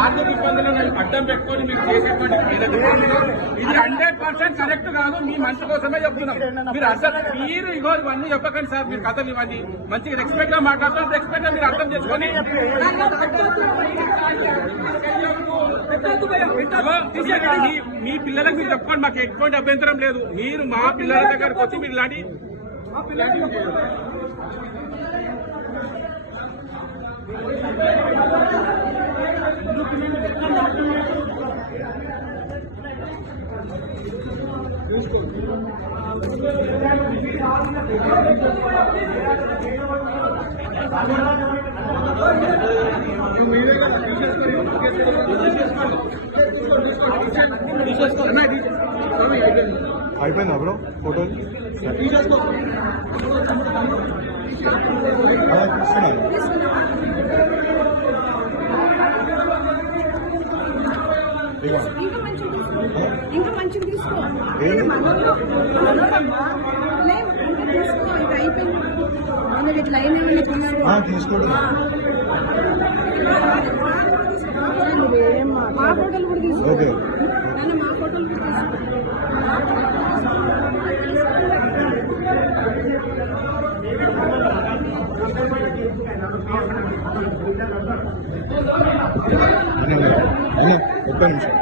ఆర్థిక ఇబ్బందులను అడ్డం పెట్టుకొని మీరు చేసేటువంటి ఇది 100% కరెక్ట్ కాదు. మీ మంచి కోసమే చెప్తున్నాం. మీరు అసలు మీరు ఇగో ఇవన్నీ చెప్పకండి సార్. మీరు కథలు ఇవన్నీ మంచిగా రెస్పెక్ట్ గా మాట్లాడుతున్నారు. రెస్పెక్ట్ గా మీరు అర్థం చేసుకొని మీ పిల్లలకు మీరు చెప్పుకోండి. మాకు ఎటువంటి అభ్యంతరం లేదు. మీరు మా పిల్లల దగ్గరకు వచ్చి మీరు ఇలాంటి అయిపోయిందా బ్రో ఫోటోలు ఇంకా మంచిగా తీసుకో తీసుకో ఇంకా అయిపోయింది. ఇట్లా అయినా తీసుకోండి. మా ఫోటోలు కూడా తీసుకో. మా ఫోటోలు కూడా తీసుకో. ఒక్క నిమిషం.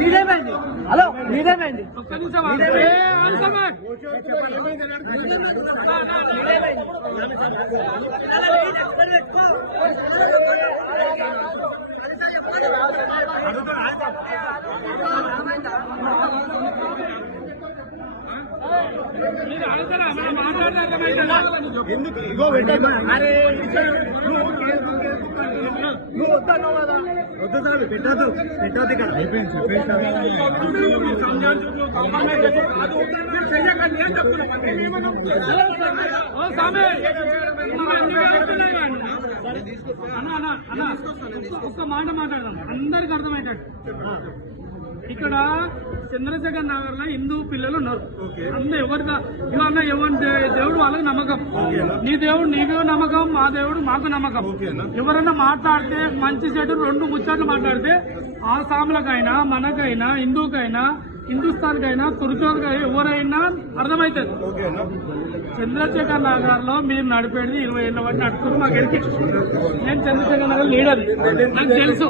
మీరేమైంది? హలో మీరేమైంది? ఎందుకు ఇగో అరే నువ్వు వద్దన్నావు కదా. వద్దు సార్ పెట్టద్దు పెట్టద్దు ఇక్కడ అయిపోయింది ఒక్క మాట మాట్లాడదాం అందరికి అర్థమయ్యేటట్టు. ఇక్కడ చంద్రశేఖర్ నగర్ లో హిందూ పిల్లలు ఉన్నారు. అందరూ ఎవరిదా ఇవన్న ఎవరి దేవుడు వాళ్ళకి నమ్మకం. నీ దేవుడు నీకు నమ్మకం, మా దేవుడు మాకు నమ్మకం. ఎవరైనా మాట్లాడితే మంచి చెడు రెండు ముచ్చట్లు మాట్లాడితే ఆ సాములకైనా మనకైనా హిందూకైనా హిందుస్థాన్కైనా తుర్కోకైనా ఎవరైనా అర్థమవుతుంది. చంద్రశేఖర్ నగర్ లో మేము నడిపేది 20 ఏళ్ళ బట్టి నడుపుకుని మాకు ఎడికి. నేను చంద్రశేఖర్ నగర్ లీడర్, నాకు తెలుసు.